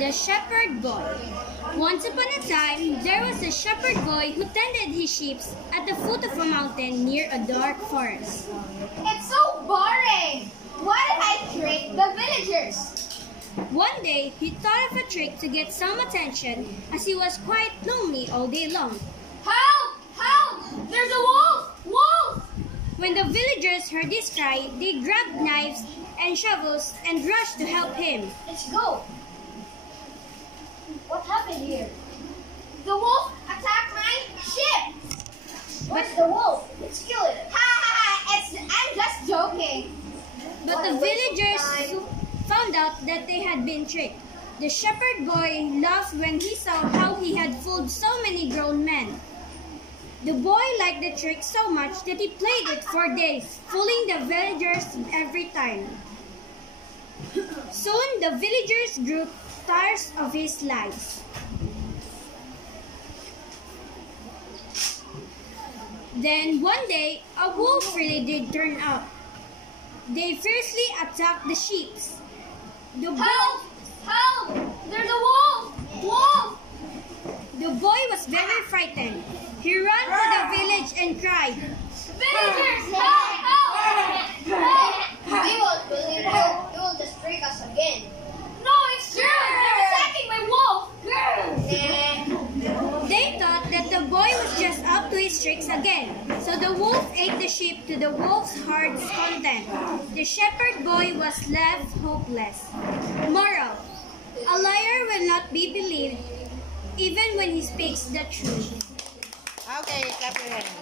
The Shepherd Boy. Once upon a time, there was a shepherd boy who tended his sheep at the foot of a mountain near a dark forest. It's so boring! Why did I trick the villagers? One day, he thought of a trick to get some attention as he was quite lonely all day long. Help! Help! There's a wolf! Wolf! When the villagers heard his cry, they grabbed knives and shovels and rushed to help him. Let's go! What happened here? The wolf attacked my ship! Where's the wolf? Let's kill it! Ha ha ha! I'm just joking! But the villagers found out that they had been tricked. The shepherd boy laughed when he saw how he had fooled so many grown men. The boy liked the trick so much that he played it for days, fooling the villagers every time. Soon the villagers grew tired of his lies. Then one day, a wolf really did turn up. They fiercely attacked the sheep. Help! Help! There's a wolf! Wolf! The boy was very frightened. He ran to the village and cried, Villagers! Help! Help! Help! We won't believe you. You will just trick us again. No, it's true! They're attacking my wolf! They thought that the boy was just up to his tricks again. So the wolf ate the sheep to the wolf's heart's content. The shepherd boy was left hopeless. Moral: a liar will not be believed even when he speaks the truth. Okay, clap your hands.